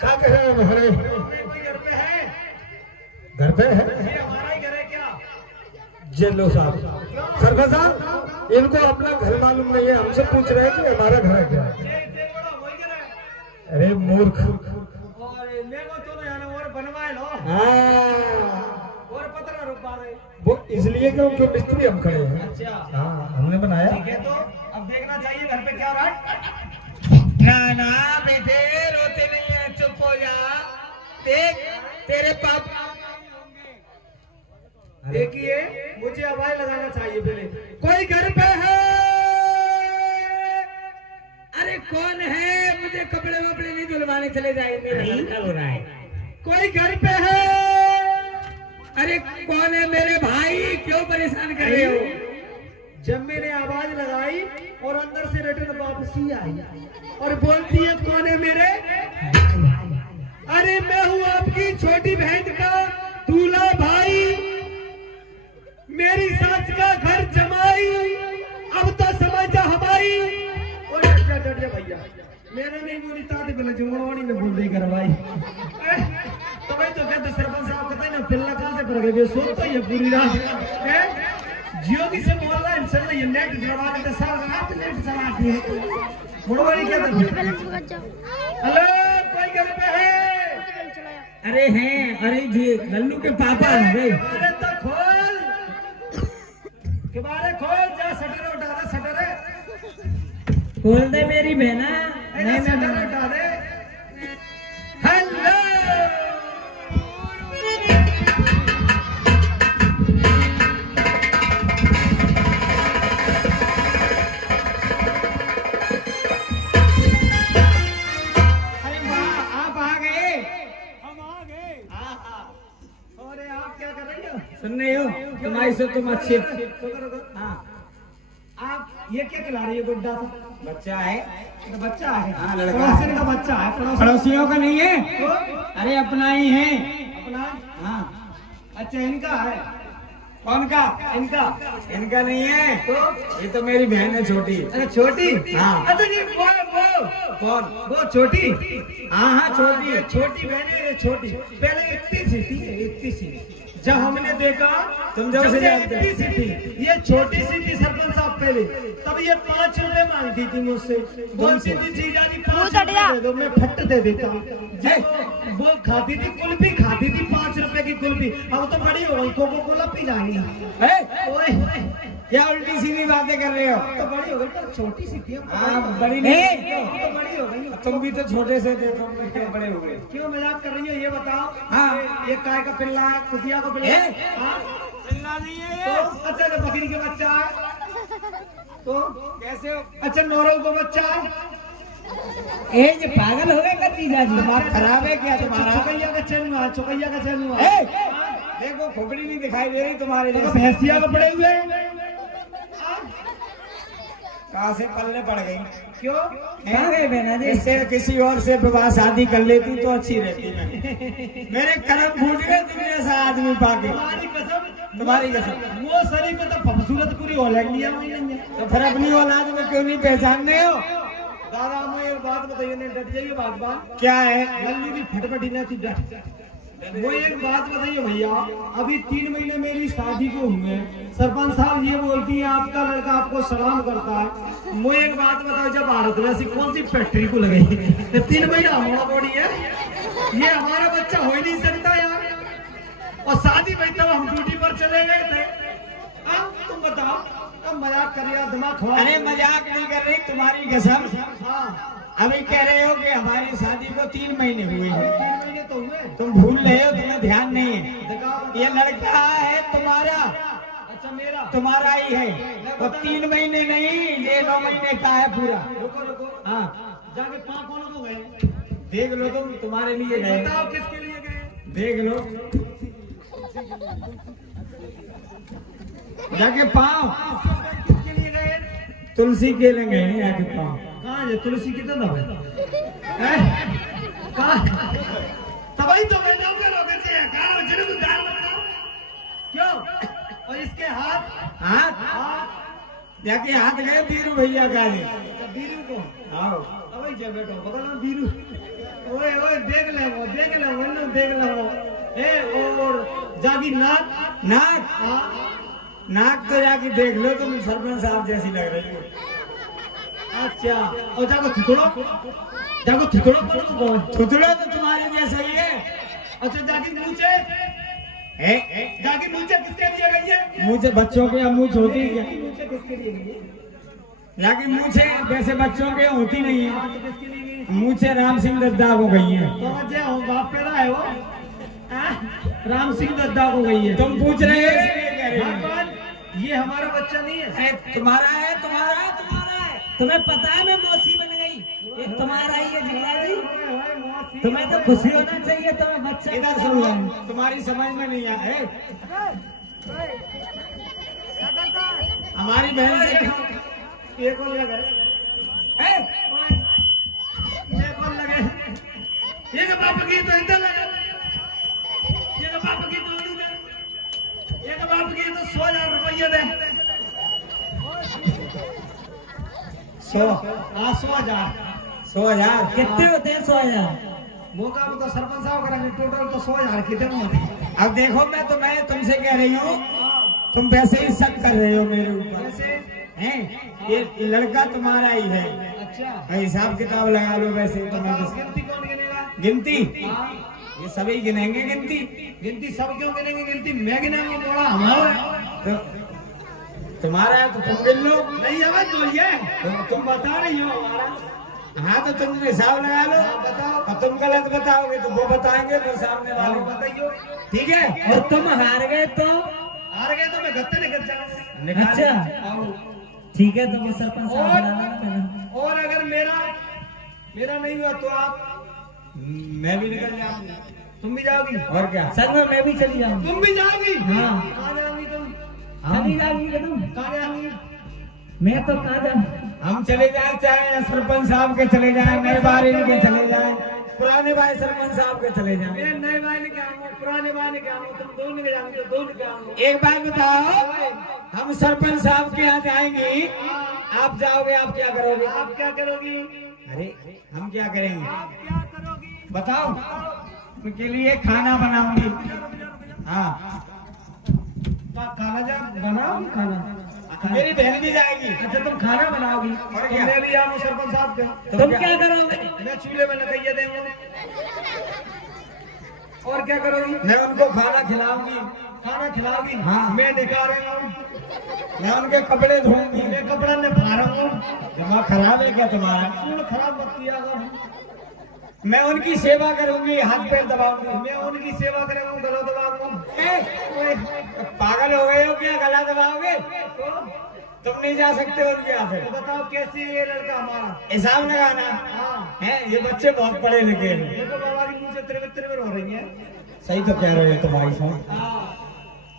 क्या कह रहे हैं? हरे कोई घर पे है? घर पे है? ये हमारा ही घर है क्या? जेलो साहब, सरपंच साहब, इनको अपना घर मालूम नहीं है, हमसे पूछ रहे हैं कि हमारा घर है क्या? ये देख बड़ा वही घर है। अरे मूर्ख, और लेगो तो ना यानी और बनवाए लो हाँ और 15 रुपया दे। वो इसलिए क्योंकि मिस्त्री हम खड़े हैं। अच्छा हाँ हमने बनाया। ठीक है, तो अब देखना चाहिए घर पे क्या हो रहा है। ना ना बेटे रोते नहीं है, चुप हो जा। देख तेरे पापा देखिए मुझे आवाज लगाना चाहिए पहले। कोई घर पे है? अरे कौन है? मुझे कपड़े वपड़े नहीं धुलवाने चले जाएंगे, नहीं हो रहा है। कोई घर पे है? अरे कौन है मेरे भाई? क्यों परेशान कर रहे हो? जब मैंने आवाज लगाई और अंदर से रिटर्न वापसी आई और बोलती है कौन है मेरे? अरे मैं हूँ आपकी छोटी बहन का दूल्हा भाई, मेरी सास का घर जमाई, अब तो समझ जा हमारी। और डट जा भैया, मेरे नहीं बोली ताते पहले जुमड़वाणी में बोल दे कर भाई। तो भाई तो कहते सरपंच साहब कहते हैं ना पिल्ला कहाँ से पड़ गए, सोच तो ये पूरी रात है जियो की से बोल रहा है इंसान ये नेट चला के सारा रात नेट चलाती है। मुड़वाड़ी क्या करती है? हेलो कोई घर पे है? अरे हैं, अरे जी लल्लू के पापा हैं वे। अरे तो खोल के बारे खोल, जा शटर उठा दे, शटर है खोल दे मेरी बहना। नहीं शटर उठा दे। हेलो सुन रही हो? तुम्हारी से तुम अच्छे। हाँ आप ये क्या खिला रही है? गुड्डा सा बच्चा है, तो बच्चा है। हाँ, लड़का पड़ोसी का बच्चा है। पड़ोसियों का नहीं है, तो अरे अपना ही है। अपना? हाँ। अच्छा इनका है? कौन का? इनका? इनका नहीं है, तो ये तो मेरी बहन है छोटी। अरे छोटी? हाँ। अच्छा जी वो कौन? वो छोटी? हाँ हाँ छोटी है। छोटी बहन है ये छोटी। पहले इतनी सी थी, इतनी सी। जब हमने देखा तुम जब से जानते हो। इतनी सी थी, ये छोटी सी थी सरपंच साहब पहले, तब ये 5 रुपए मांगती थी मुझसे, बोलती थी जीजा जी 5 रुपए दे दो, मैं फट दे देता। जब वो खाती थी कुल्फी, खाती थी 5 रुपए की कुल्फी। अब तो बड़ी हो गई, कोको कोला पी जाएंगी। ओए क्या उल्टी सीधी बातें कर रहे हो? तो बड़ी हो गई, तो छोटी सी थी। हाँ बड़ी नहीं, तो बड़ी हो गई। तुम भी तो छोटे से थे, तुम भी क्यों बड़े हो गए? क्यों मजाक कर रही हो ये बताओ? हाँ। ये काय का पिल्ला है? कुतिया का पिल्ला है? हाँ? पिल्ला नहीं है। तो अच्छा तो बकरी का बच्चा है तो कैसे हो? अच्छा नौरव का बच्चा है? ये पागल हो गए का जीजा जी? दिमाग खराब है क्या तुम्हारा? चुकैया का चैन हुआ, चुकैया का चैन हुआ। देखो खोपड़ी नहीं दिखाई दे रही तुम्हारे तो जैसे। भैंसिया का पड़े हुए हैं। कहाँ से पल्ले पड़ गई? क्यों? कहाँ गए बहना जी? इससे किसी और से विवाह शादी कर लेती तो अच्छी रहती मैं। मेरे कदम फूट गए तुम जैसा आदमी पाके। तुम्हारी कसम, तुम्हारी कसम। वो शरीर में तो खूबसूरत पूरी औलाद लिया हुई नहीं है। तो फिर अपनी औलाद में क्यों नहीं पहचानते हो? दादा मैं एक बात बताइए, नहीं डट जाइए बात क्या है? लल्लू की फटफटी ना थी डट। वो एक बात बताइए भैया, अभी 3 महीने मेरी शादी को हुए, सरपंच साहब ये बोलती है आपका लड़का आपको सलाम करता है। मुझे एक बात बताओ, जब भारत में ऐसी कौन सी फैक्ट्री को लगी? 3 महीना हमारा बॉडी है, ये हमारा बच्चा हो ही नहीं सकता यार। और शादी में तब हम ड्यूटी पर चले गए थे। तुम बताओ, अब मजाक करिए, दिमाग खवा। अरे मजाक नहीं कर रही, तुम्हारी कसम। हाँ अभी कह रहे हो कि हमारी शादी को 3 महीने हुए हैं। 3 महीने तो हुए। तुम भूल रहे हो, तुम्हें ध्यान नहीं है। ये लड़का है तुम्हारा, अच्छा मेरा? तुम्हारा ही है। वो 3 महीने नहीं, ये 9 महीने का है पूरा। रुको रुको, हाँ जाके 5 कौन को गए? देख लो, तुम तुम्हारे लिए गए। बताओ किसके लिए गए? देख लो जाके पाओ। किसके लिए गए? तुलसी के लिए गए हैं, जाके पाओ। कहाँ है तुलसी? कितना दबा है? कहाँ? तभी तो मैं जाऊंगा रोके से। कहाँ मुझे तो दाल बताओ क्यों? और इसके हाथ? हाथ जाके हाथ गए बीरू भैया का। बीरू को आओ अभी जब बैठो बगल में बीरू। ओए ओए देख ले वो इन्हों देख ले वो ए और जागी नाक नाक हाँ नाक तो जाके देख लो, तुम सरपंच साहब जैसी लग रही हो। अच्छा और जाको थुथड़ो करो थुथड़ा तो तुम्हारे जैसा ही है। अच्छा जाकी मूछे जाकी मूछे किसके लिए गई है? मुझे बच्चों के अब मुँह होती है, मूछे किसके लिए गई है? जाके मुझे वैसे बच्चों के होती नहीं है, तो किसके लिए गई? मुझे राम सिंह दद्दा को गई है। तो अजय हो बाप पैदा है वो हाँ? राम सिंह दद्दा को गई है। तुम पूछ रहे हो इसलिए कह रहे हो। भगवान ये हमारा बच्चा नहीं है। अरे तुम्हारा है। तुम्हें पता है मैं मौसी बन गई, ये तुम्हारा ही है जिला जी। तुम्हें तो खुशी होना चाहिए, तुम्हें बच्चा इधर सुनो, तुम्हारी समझ में नहीं आया है। हमारी बहन से ये कौन लगा है? ये कौन लगा ये के बाप की तो इधर लगा ये के बाप की तो उधर ये के बाप की तो 100,000 रुपये दे 100,000 कितने होते हैं 100,000? मौका में तो सरपंच साहब करेंगे टोटल तो 100,000 कितने होते। अब देखो मैं तुमसे कह रही हूँ, तुम वैसे ही शक कर रहे हो मेरे ऊपर हैं। ये लड़का तुम्हारा ही है। अच्छा हिसाब किताब लगा लो। वैसे गिनती कौन गिनेगा? गिनती ये सभी गिनेंगे। गिनती सब क्यों गिनेंगे? गिनती मैं गिनेंगे मोड़ा हमारा तो तुम्हारा है तो तुम गिन लो। नहीं है तो ये तुम बता रही हो हमारा। हाँ तो तुम हिसाब लगा लो। बताओ और तुम गलत बताओगे तो वो बताएंगे तो सामने वाले बताइयो। ठीक है। और तुम हार गए तो? हार गए तो मैं गत्ते निकल जाऊँ। अच्छा ठीक है, तुम सरपंच साहब बुला लेना पहले। और अगर मेरा नहीं हुआ तो आप मैं भी निकल जाऊंगा। तुम भी जाओगी? और क्या? संग में मैं भी चली जाऊंगी। तुम भी जाओगी? हाँ। कहाँ जाओगी तुम? चली जाऊंगी तुम? कहाँ जाओगी? मैं तो कहाँ जाऊँ? हम चले जाए, चाहे सरपंच साहब के चले जाए, नए बारी के चले जाए, पुराने भाई सरपंच साहब के चले जाए। मैं नए वाले के आऊँ, पुराने वाले के आऊँ, तुम दोनों के जाओगे तो दोनों के आऊँ। एक बात बताओ, हम सरपंच साहब के यहाँ जाएंगे, आप जाओगे, आप क्या करोगे? आप क्या करोगी? अरे हम क्या करेंगे आप क्या करोगी? बताओ। उनके लिए खाना बनाऊंगी। हाँ खाना बनाओगी? खाना मेरी बहन भी जाएगी। अच्छा तुम खाना बनाओगी और तो क्या? मैं भी आऊँ सरपंच साहब के। तुम क्या करोगे? मैं चूल्हे में लकैया देंगे। और क्या करोगी? मैं उनको खाना खिलाऊंगी। खाना खिलाओगी? हाँ। मैं दिखा रहा हूँ। मैं उनके कपड़े धोऊंगी। मैं कपड़ा ने भा रहा हूँ। दिमाग खराब है क्या तुम्हारा? खून खराब मत किया कर। मैं उनकी सेवा करूंगी, हाथ पैर दबाऊंगी। मैं उनकी सेवा करूँ, गला दबाऊंगा। पागल हो गए हो क्या? गला दबाओगे? तुम नहीं जा सकते उनके यहाँ पे। तो बताओ कैसे ये लड़का हमारा? हिसाब लगाना हाँ है। ये बच्चे बहुत पढ़े लिखे हैं। देखो बाबा की मुझे तिरविर हो रही है। सही तो कह रहे हो तुम्हारी साहब। हाँ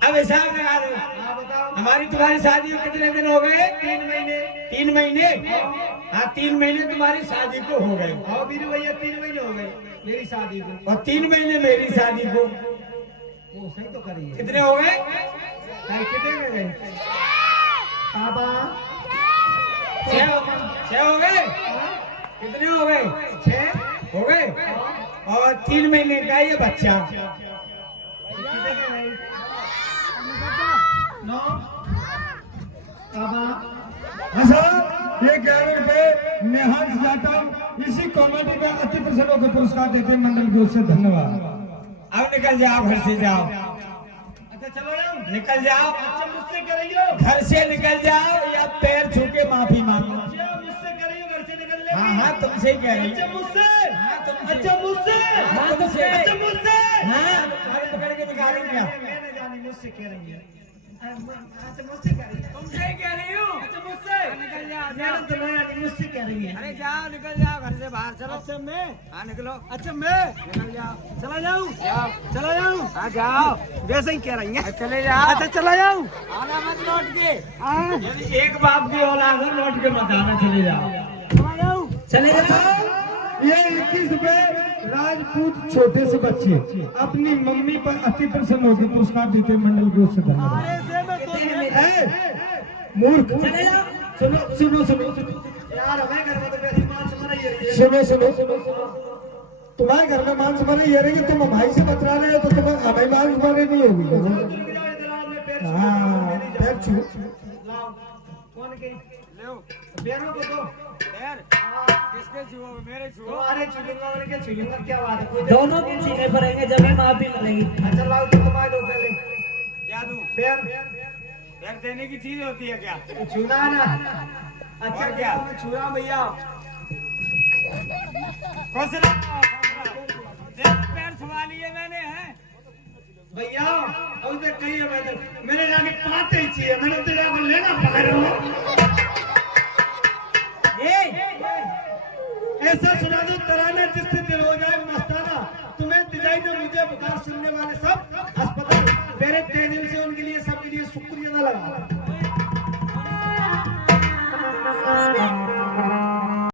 अब हिसाब लगा दो। हाँ बताओ। हमारी तुम्हारी शादी को कितने दिन हो गए? 3 महीने। 3 महीने। हाँ 3 महीने तुम्हारी शादी को हो गए, हाँ बीरू भैया 3 महीने हो गए मेरी शादी को। और 3 महीने मेरी शादी को। वो सही तो करी है। कितने हो गए? कितने में गए? पापा 6 हो गए। कितने हो गए? 6 हो गए। और 3 महीने का ये बच्चा। कितने में गए? 9 पापा ये 11 रुपए नेहाल जाटव इसी कॉमेडी में अति प्रसन्नों को पुरस्कार देते हैं मंडल की ओर से। धन्यवाद। अब निकल जाओ, घर से जाओ, अच्छा चलो जाओ। निकल जाओ, अच्छा मुझसे करियो। घर से निकल जाओ या पैर छू के माफी मांगो। अच्छा मुझसे करियो, घर से निकल ले। हाँ हाँ तुमसे ही कह रही अच्छा हूँ। मुझसे। हाँ तुमसे। अच्छा मुझसे। हाँ तुमसे। अच्छा मुझसे। हाँ तुम्हारे पकड़ के निकालेंगे क्या? मैंने जानी मुझसे कह रही है। अच्छा मुझसे कह रही है। तुमसे ही कह रही हूँ। अच्छा मुझसे। निकल जा। मैडम तो मैं जानी मुझसे कह रही है। अरे जाओ, निकल जाओ घर से बाहर। चलो। अच्छा मैं। हाँ निकलो। अच्छा मैं। निकल जाओ। चला जाऊँ। जाओ। चला जाऊँ। हाँ जाओ। वैसे ही कह रही है। चले जाओ। अच्छा चला जाऊँ। आना मत लौट के। हाँ यदि एक बाप की औलाद है, लौट के मत आना, चले जाओ। चला जाऊँ। चले जाओ। ये 21 रुपए राजपूत छोटे से बच्चे अपनी मम्मी पर अति प्रसन्न होकर पुरस्कार देते हैं मंडल की ओर से। धन्यवाद। अरे से मैं तो मूर्ख चले जाओ। सुनो सुनो सुनो यार हमें घर में तो वैसी मार सुन रही है। सुनो सुनो सुनो तुम्हारे घर में मांस बने ये रही, तुम भाई से बतरा रहे हो तो तुम्हें हमें मांस बने नहीं होगी। हाँ पैर छू। कौन गई पैरों को दो पैर किसके छुओगे? मेरे छुओ। अरे छुलूंगा और क्या छुलूंगा, क्या बात है? कोई दोनों के छीने पड़ेंगे जब ही माफी मिलेगी। अच्छा लाओ तो तुम्हारे दो पहले। क्या दूं? पैर पैर देने की चीज होती है क्या? छूना ना। अच्छा क्या छुरा भैया? कौशला पैर छुआ लिए मैंने हैं भैया। और तो कही है मैंने जाके पाते ही चाहिए, मैंने तो जाकर लेना पड़ रहा हूँ। ऐसा सुना दो